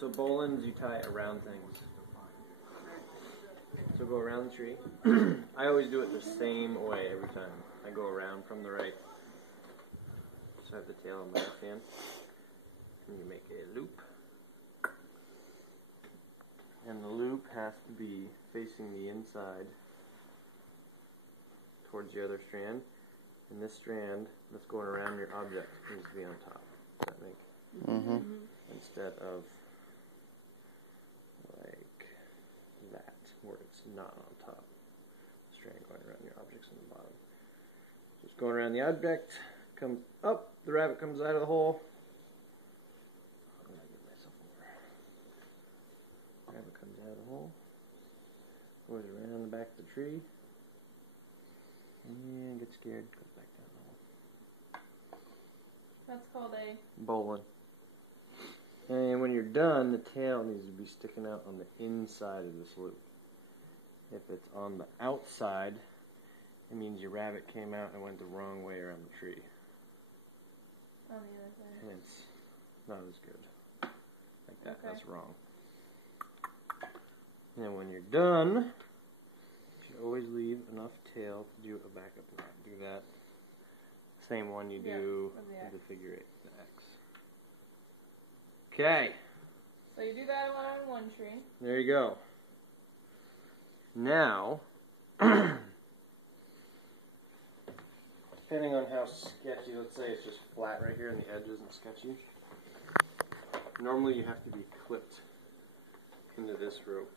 So bowlines, you tie around things. So go around the tree. I always do it the same way every time. I go around from the right. So I have the tail on my left hand. And you make a loop. And the loop has to be facing the inside towards the other strand. And this strand that's going around your object needs to be on top. Does that make instead of like that, where it's not on top. The strand going around your object's on the bottom. Just going around the object, comes up, the rabbit comes out of the hole. I'm gonna get myself over. Rabbit comes out of the hole, goes around the back of the tree, and gets scared, goes back down the hole. That's called a bowline. And when you're done, the tail needs to be sticking out on the inside of this loop. If it's on the outside, it means your rabbit came out and went the wrong way around the tree. on the other side. And it's not as good. Like that, that's wrong. And when you're done, you should always leave enough tail to do a backup knot. Do that same one you do with the figure 8, the X. Okay. So you do that on one tree. There you go. Now, depending on how sketchy, let's say it's just flat right here and the edge isn't sketchy. Normally you have to be clipped into this rope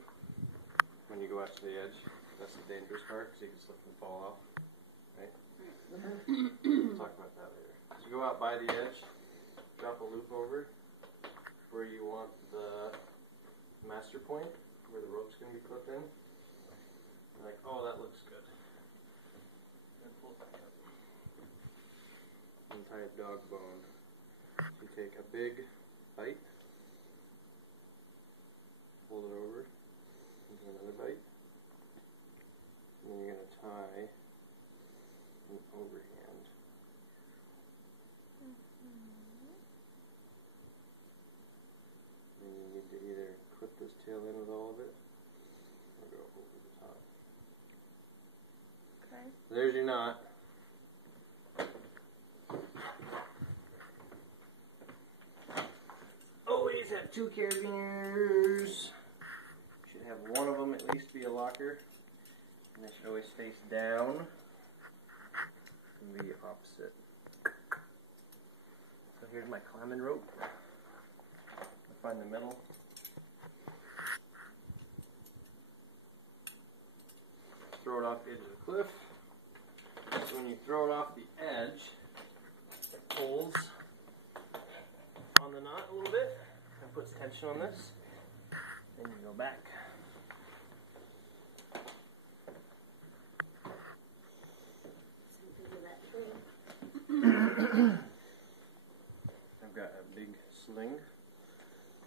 when you go out to the edge. That's the dangerous part because you can slip and fall off. Right? We'll talk about that later. So you go out by the edge, drop a loop over where you want the master point, where the rope's going to be clipped in. You're like, oh, that looks good. And pull it back up. And tie a dog bone. So you take a big bite, fold it over into another bite, and then you're going to tie an overhand. And you need to either clip this tail in with all of it, or go over the top. Okay. There's your knot. Always have 2 carabiners. Should have one of them at least be a locker. And they should always face down and be opposite. So here's my climbing rope. I find the middle. Throw it off the edge of the cliff. So when you throw it off the edge, it pulls on the knot a little bit and puts tension on this. Then you go back. I've got a big sling.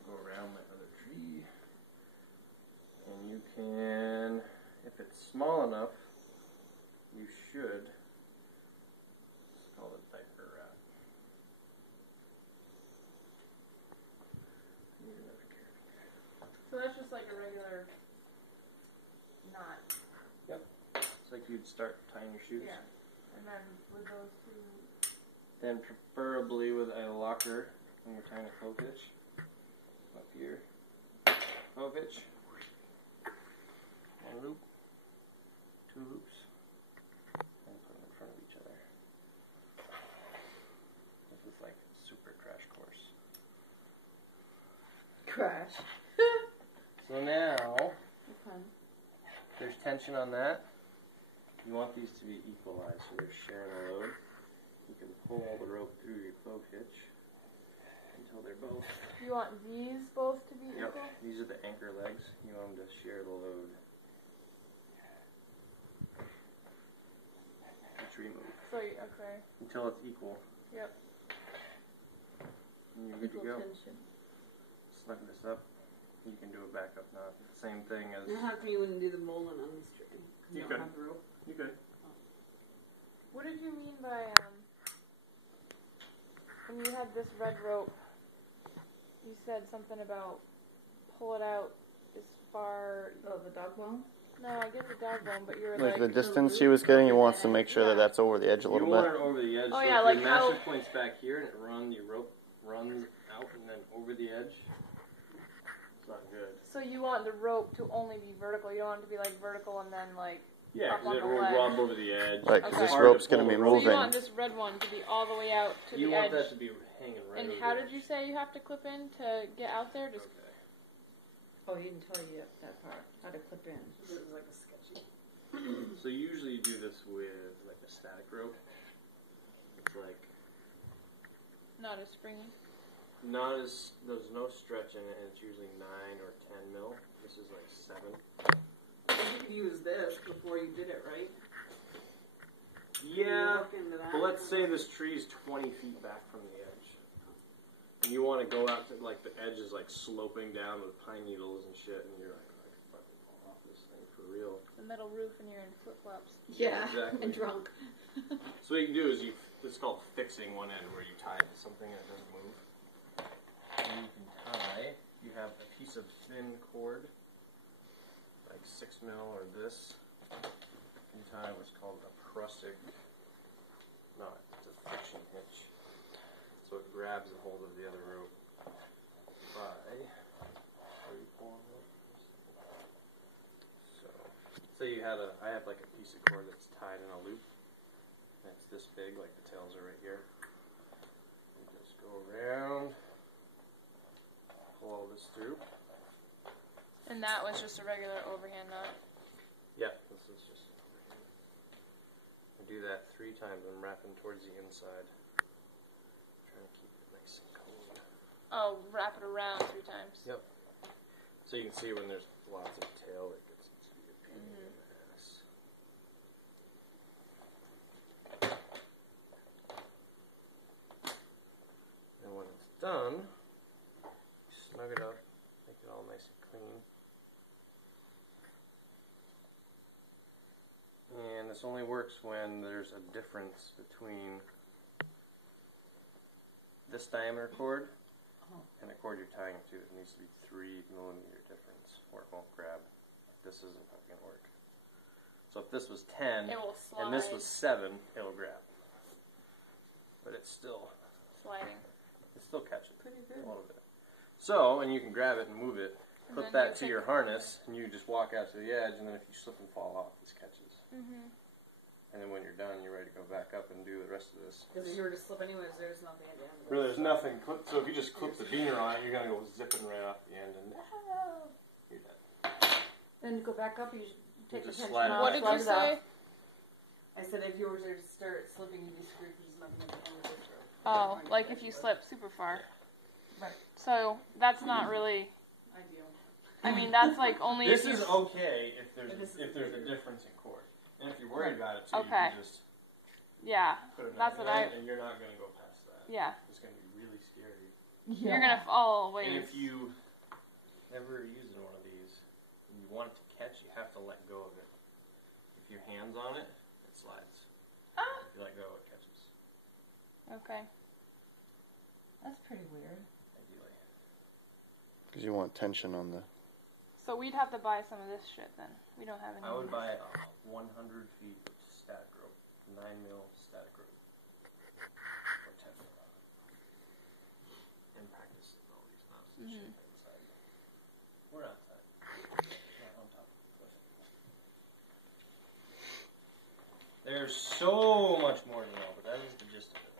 Go around my other tree. And you can, if it's small enough, you should, it's called a diaper wrap. Need another carabiner. So that's just like a regular knot. Yep. It's like you'd start tying your shoes. Yeah. And then with those two. Then preferably with a locker when you're tying a clove hitch. Up here. Clove hitch. 1 loop. 2 loops. And put them in front of each other. This is like super crash course. Crash. So now, there's tension on that. You want these to be equalized, so they're sharing the load. You can pull the rope through your clove hitch until they're both. You want these both to be equal? Yep, these are the anchor legs. You want them to share the load. Each remove. So, okay. Until it's equal. Yep. And you're good to go. Snug this up. You can do a backup knot. Same thing as. Now, how come you wouldn't do the bowline on this tree? You don't could. have the rope? You could. What did you mean by, when you had this red rope, you said something about pull it out as far. Oh, the dog bone? No, I get the dog bone, but you're Like like. the distance she was getting, he wants to make sure that Yeah. that's over the edge a You little want bit. it over the edge. Oh, so yeah, if like your master how- point's back here and your rope runs out and then over the edge. It's not good. So you want the rope to only be vertical. You don't want it to be like vertical and then like. Yeah, Up on because it the will ledge. rub over the edge. Right, 'cause Okay. this Hard to rope's going pull to be the rope. So you moving. want this red one to be all the way out to You the want edge. that to be hanging right And over how the did you edge. say you have to clip in to get out there? Just Okay. Oh, he didn't tell you that part. How to clip in. It was like a sketchy. So usually you do this with like a static rope. It's like not as springy. not as there's no stretch in it, and it's usually 9 or 10 mil. This is like 7. You could use this before you did it, right? Yeah, Look into that. but let's say this tree is 20 feet back from the edge, and you want to go out to like the edge is like sloping down with pine needles and shit, and you're like, I can fucking fall off this thing for real. The metal roof and you're in flip flops. Yeah, Exactly. and drunk. So what you can do is it's called fixing one end, where you tie it to something and it doesn't move. And you can tie. You have a piece of thin cord, like 6 mil or this. You can tie what's called a Prusik. No, it's a friction hitch. So it grabs a hold of the other rope. So, say you had I have like a piece of cord that's tied in a loop. And it's this big, like the tails are right here. You just go around, pull all this through. And that was just a regular overhand knot. Yeah, this is just an overhand. I do that 3 times. I'm wrapping towards the inside. Trying to keep it nice and clean. Oh, wrap it around 3 times. Yep. So you can see when there's lots of tail, it gets to be a pain in the ass. And when it's done, you snug it up, make it all nice and clean. And this only works when there's a difference between this diameter cord and the cord you're tying it to. It needs to be 3 millimeter difference, or it won't grab. This isn't going to work. So if this was 10 It will slide. and this was 7, it'll grab. But it's still sliding. catching Pretty a good. little bit. So, and you can grab it and move it, And clip then that you to take your the harness, and you just walk out to the edge, and then if you slip and fall off, this catches. Mm-hmm. And then when you're done, you're ready to go back up and do the rest of this. Because if you were to slip anyways, there's nothing at the end of it. Really, there's nothing. So if you just clip the beaner on it, you're gonna go zipping right off the end, and you're dead. Then go back up, you take the just tension slide it off. What did you slide it say? off. I said if you were to start slipping, you'd be screwed because there's nothing at the end of it. Oh, like if you slip super far. Right. So that's not really. Ideal. I mean, that's like only. This if is you- okay if there's But this is a bigger. difference in cord, and if you're worried about it too, Okay. you can just Yeah, put it that's on what the I. end, and you're not gonna go past that. Yeah, It's gonna be really scary. you're gonna fall And ways. if you never used one of these, and you want it to catch, you have to let go of it. If your hand's on it, it slides. Ah. If you let go, it catches. Okay. That's pretty weird. Ideally. Because you want tension on the... So we'd have to buy some of this shit then. We don't have any. I would of this. buy 100 feet of static rope, 9 mil static rope, or 10 mil. And practice all these knots and shit inside. We're outside. Not on top. There's so much more to know, but that is the gist of it.